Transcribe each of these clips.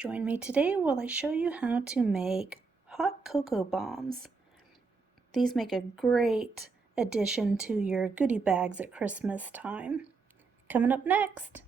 Join me today while I show you how to make hot cocoa bombs. These make a great addition to your goodie bags at Christmas time. Coming up next.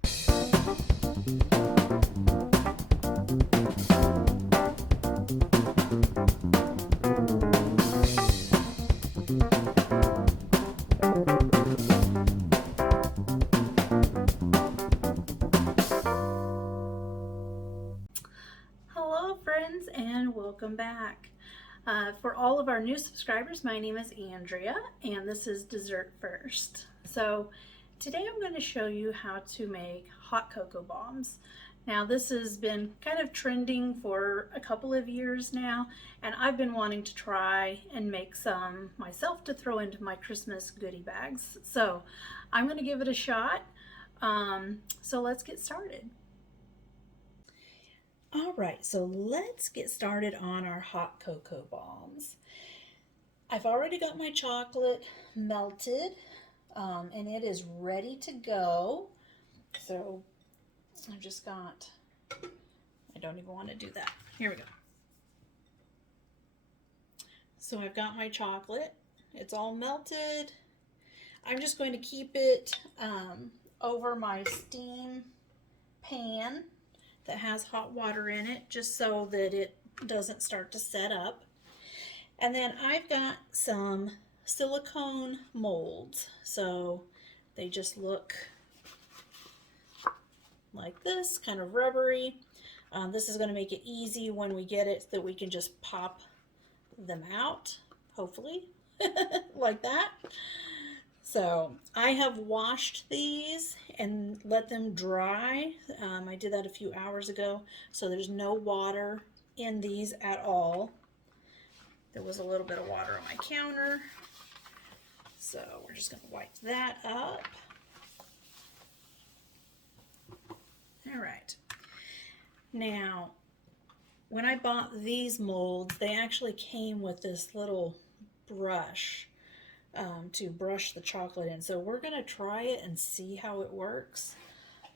Hello friends and welcome back. For all of our new subscribers, my name is Andrea and this is Dessert First. So today I'm going to show you how to make hot cocoa bombs. Now this has been kind of trending for a couple of years now, and I've been wanting to try and make some myself to throw into my Christmas goodie bags. So I'm going to give it a shot. So let's get started. All right, so let's get started on our hot cocoa bombs. I've already got my chocolate melted and it is ready to go. So I don't even want to do that. Here we go. So I've got my chocolate. It's all melted. I'm just going to keep it over my steam pan that has hot water in it, just so that it doesn't start to set up. And then I've got some silicone molds, so they just look like this, kind of rubbery. This is going to make it easy when we get it, that we can just pop them out, hopefully, like that. So I have washed these and let them dry. I did that a few hours ago, so there's no water in these at all. There was a little bit of water on my counter, so we're just going to wipe that up. All right. Now, when I bought these molds, they actually came with this little brush to brush the chocolate in. So we're going to try it and see how it works.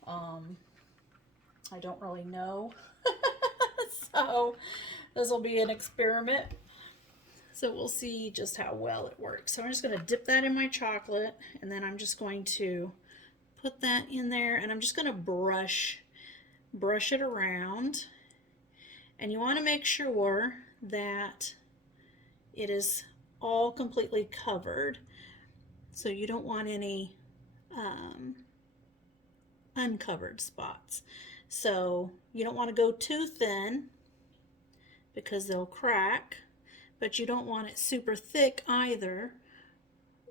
I don't really know. So this will be an experiment. So we'll see just how well it works. So I'm just going to dip that in my chocolate, and then I'm just going to put that in there, and I'm just going to brush it around. And you want to make sure that it is all completely covered. So you don't want any uncovered spots. So you don't want to go too thin because they'll crack, but you don't want it super thick either,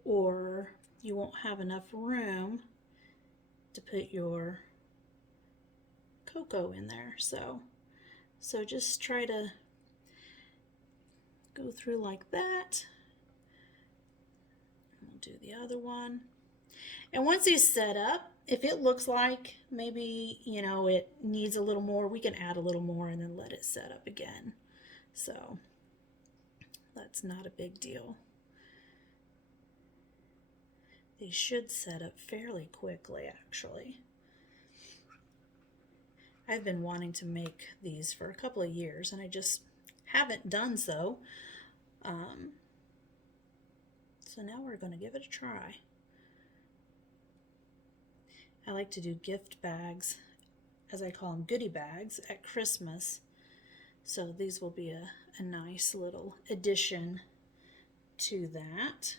or you won't have enough room to put your cocoa in there. So just try to go through like that. We'll do the other one. And once these set up, if it looks like maybe, it needs a little more, we can add a little more and then let it set up again. So that's not a big deal. They should set up fairly quickly, actually. I've been wanting to make these for a couple of years and I just haven't done so. So now we're going to give it a try. I like to do gift bags, as I call them, goodie bags, at Christmas. So these will be a nice little addition to that.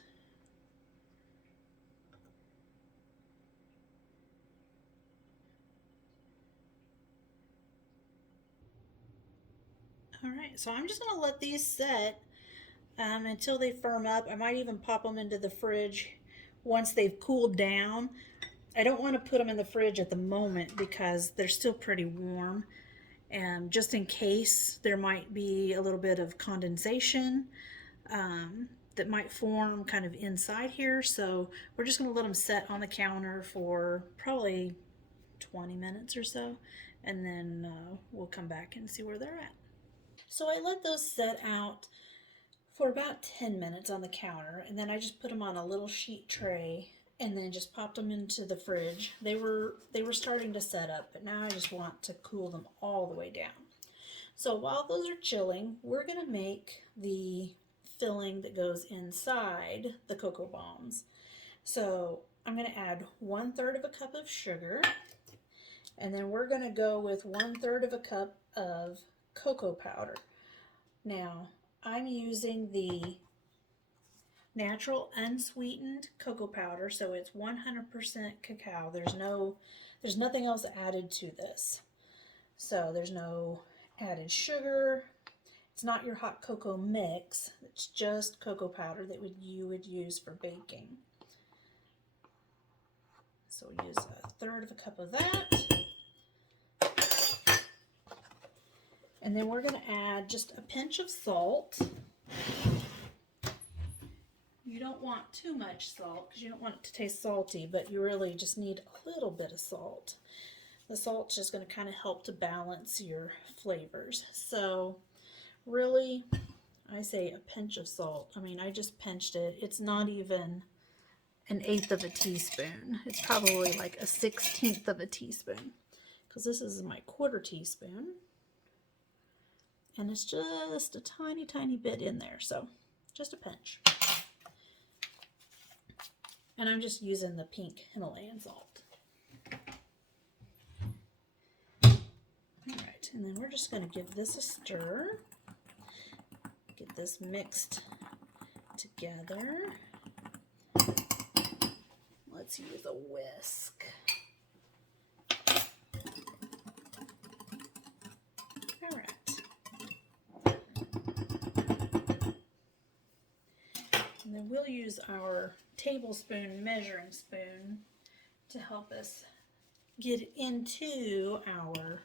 All right, so I'm just going to let these set until they firm up. I might even pop them into the fridge once they've cooled down. I don't want to put them in the fridge at the moment because they're still pretty warm, and just in case there might be a little bit of condensation that might form kind of inside here. So we're just going to let them set on the counter for probably 20 minutes or so, and then we'll come back and see where they're at. So I let those set out for about 10 minutes on the counter, and then I just put them on a little sheet tray and then just popped them into the fridge. They were starting to set up, but now I just want to cool them all the way down. So while those are chilling, we're going to make the filling that goes inside the cocoa bombs. So I'm going to add 1/3 of a cup of sugar, and then we're going to go with 1/3 of a cup of cocoa powder. Now, I'm using the natural unsweetened cocoa powder, so it's 100% cacao. There's nothing else added to this. So there's no added sugar. It's not your hot cocoa mix. It's just cocoa powder that you would use for baking. So we'll use 1/3 of a cup of that. And then we're going to add just a pinch of salt. You don't want too much salt because you don't want it to taste salty, but you really just need a little bit of salt. The salt's just going to kind of help to balance your flavors. So really, I say a pinch of salt. I mean, I just pinched it. It's not even 1/8 of a teaspoon. It's probably like a 1/16 of a teaspoon, because this is my 1/4 teaspoon. And it's just a tiny, tiny bit in there. So just a pinch. And I'm just using the pink Himalayan salt. Alright, and then we're just going to give this a stir. Get this mixed together. Let's use a whisk. Alright. And then we'll use our tablespoon measuring spoon to help us get into our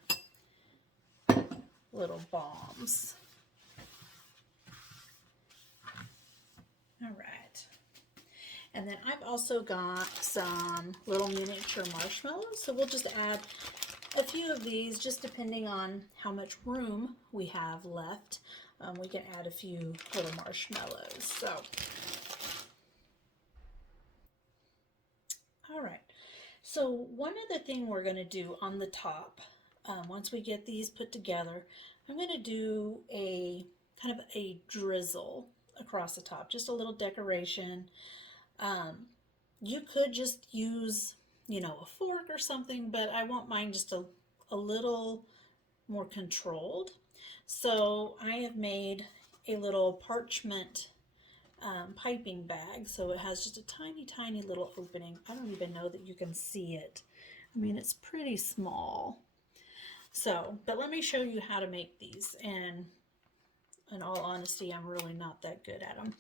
little bombs. All right. And then I've also got some little miniature marshmallows. So we'll just add a few of these, just depending on how much room we have left. We can add a few little marshmallows. So, all right. So one other thing we're going to do on the top, once we get these put together, I'm going to do a kind of a drizzle across the top, just a little decoration. You could just use, a fork or something, but I want mine just a little more controlled. So I have made a little parchment piping bag. So it has just a tiny, tiny little opening. I don't even know that you can see it. I mean, it's pretty small. So, but let me show you how to make these. And in all honesty, I'm really not that good at them.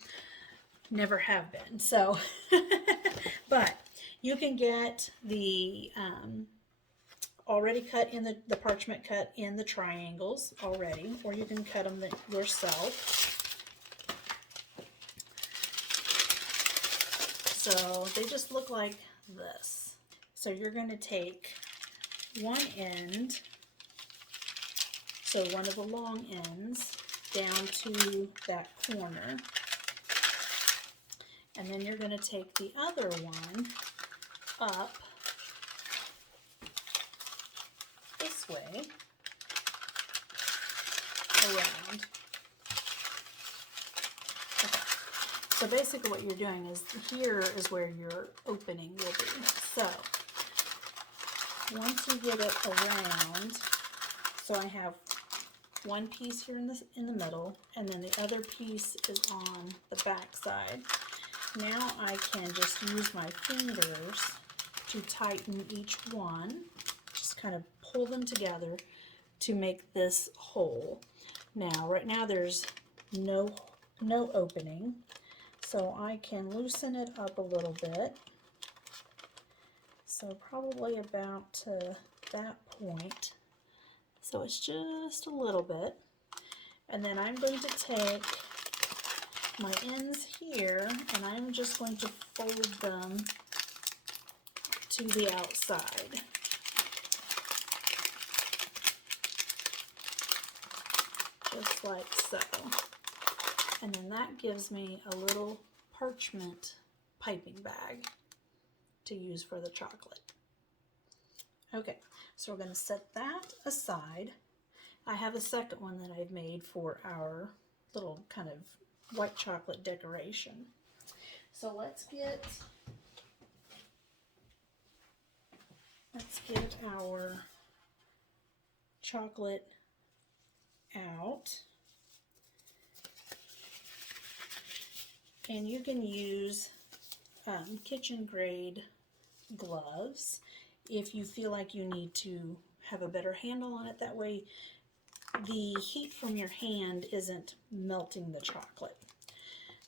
Never have been. So, but you can get the already cut in the parchment cut in the triangles already, or you can cut them yourself. So they just look like this. So you're going to take one end, so one of the long ends, down to that corner. And then you're going to take the other one up this way, around. Okay. So basically what you're doing is, here is where your opening will be. So once you get it around, so I have one piece here in the middle, and then the other piece is on the back side. Now I can just use my fingers to tighten each one, just kind of pull them together to make this hole. Now, right now there's no opening, so I can loosen it up a little bit. So probably about to that point. So it's just a little bit. And then I'm going to take my ends here, and I'm just going to fold them to the outside. Just like so. And then that gives me a little parchment piping bag to use for the chocolate. Okay, so we're going to set that aside. I have a second one that I've made for our little kind of white chocolate decoration. So let's get our chocolate out. And you can use kitchen grade gloves if you feel like you need to have a better handle on it. That way the heat from your hand isn't melting the chocolate.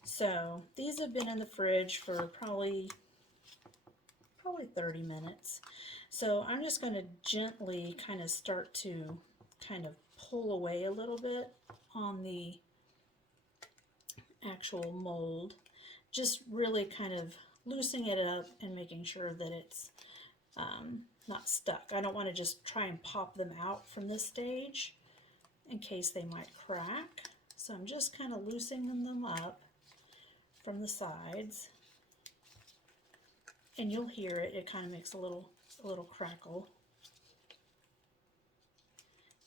So these have been in the fridge for probably 30 minutes. So I'm just going to gently kind of start to kind of pull away a little bit on the actual mold, just really kind of loosening it up and making sure that it's not stuck. I don't want to just try and pop them out from this stage in case they might crack. So I'm just kind of loosening them up from the sides, and you'll hear it. It kind of makes a little crackle.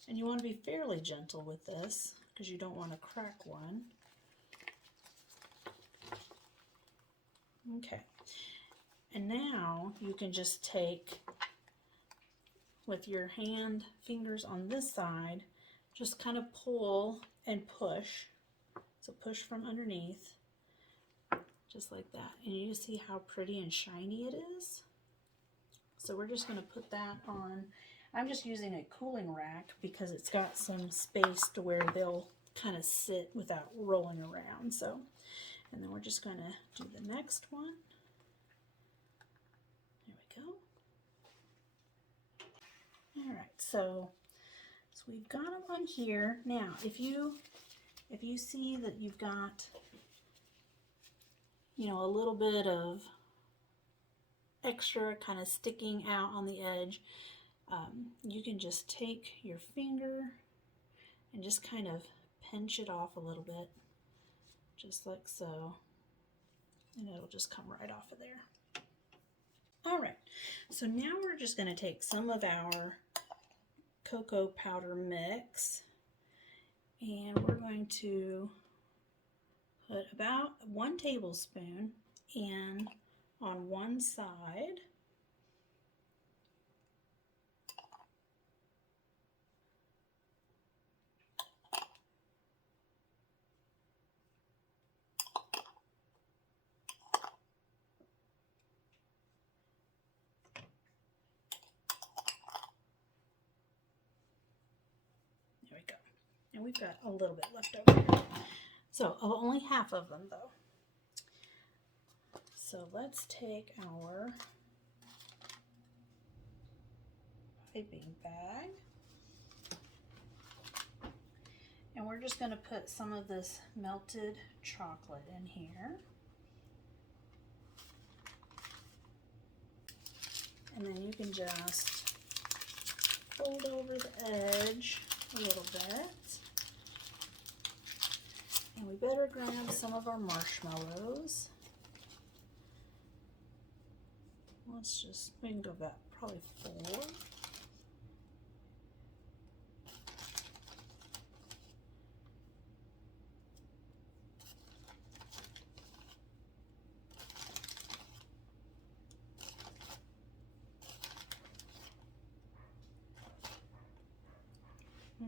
And you want to be fairly gentle with this because you don't want to crack one. Okay, and now you can just take, with your fingers on this side, just kind of pull and push. So push from underneath, just like that. And you see how pretty and shiny it is? So we're just going to put that on. I'm just using a cooling rack because it's got some space to where they'll kind of sit without rolling around. So, and then we're just going to do the next one. There we go. All right, so we've got them on here. Now, if you see that you've got, you know, a little bit of extra kind of sticking out on the edge, you can just take your finger and just kind of pinch it off a little bit, just like so, and it'll just come right off of there. All right, so now we're just going to take some of our cocoa powder mix, and we're going to put about 1 tablespoon in on one side. There we go. And we've got a little bit left over here. So only half of them though. So let's take our piping bag, and we're just going to put some of this melted chocolate in here. And then you can just fold over the edge a little bit. And we better grab some of our marshmallows. We can go back probably 4.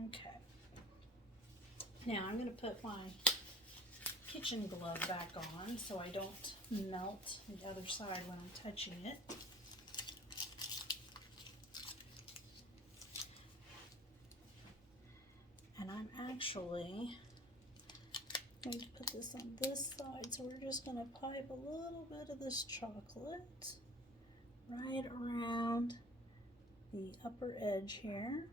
Okay. Now I'm going to put my kitchen glove back on so I don't melt the other side when I'm touching it. And I'm actually going to put this on this side, so we're just going to pipe a little bit of this chocolate right around the upper edge here.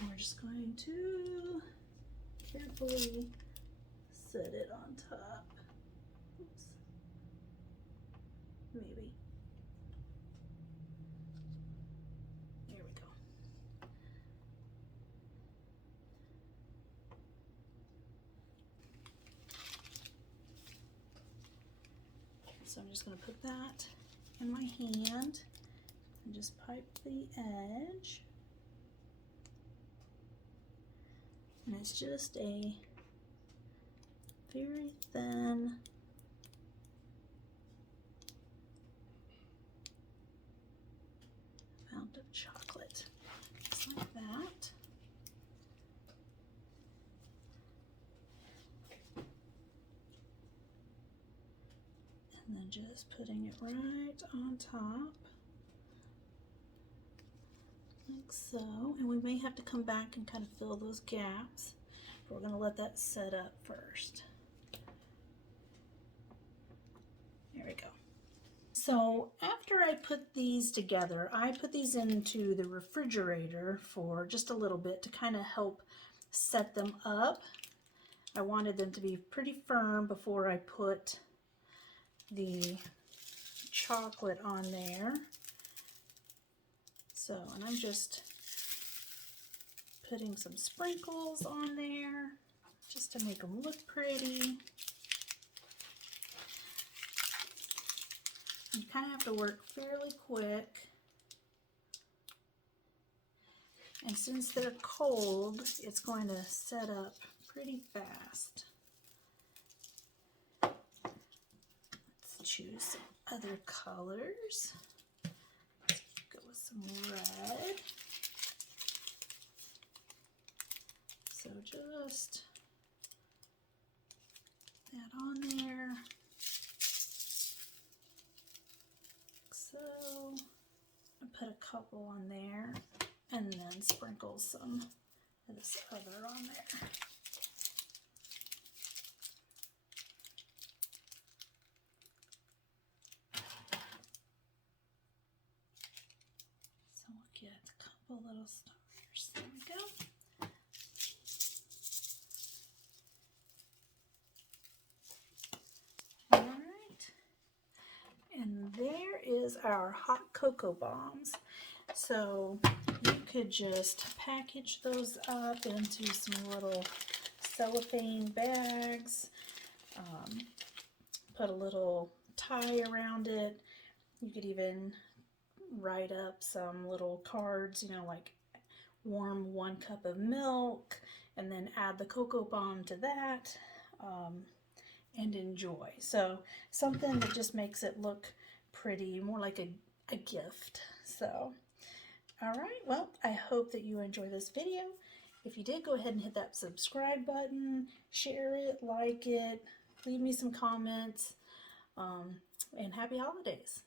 And we're just going to carefully set it on top. Oops. Maybe. There we go. So I'm just going to put that in my hand and just pipe the edge. And it's just a very thin amount of chocolate, just like that. And then just putting it right on top, like so. And we may have to come back and kind of fill those gaps, but we're going to let that set up first. There we go. So after I put these together, I put these into the refrigerator for just a little bit to kind of help set them up. I wanted them to be pretty firm before I put the chocolate on there. So, and I'm just putting some sprinkles on there just to make them look pretty. You kind of have to work fairly quick. And since they're cold, it's going to set up pretty fast. Let's choose some other colors. Let's go with some red. So just that on there. So I put a couple on there and then sprinkle some of this other on there. So we'll get a couple little stars. There we go. And there is our hot cocoa bombs. So you could just package those up into some little cellophane bags, put a little tie around it. You could even write up some little cards, you know, like warm 1 cup of milk, and then add the cocoa bomb to that. And enjoy. So something that just makes it look pretty, more like a gift. So, all right, well, I hope that you enjoy this video. If you did, go ahead and hit that subscribe button, share it, like it, leave me some comments, and happy holidays.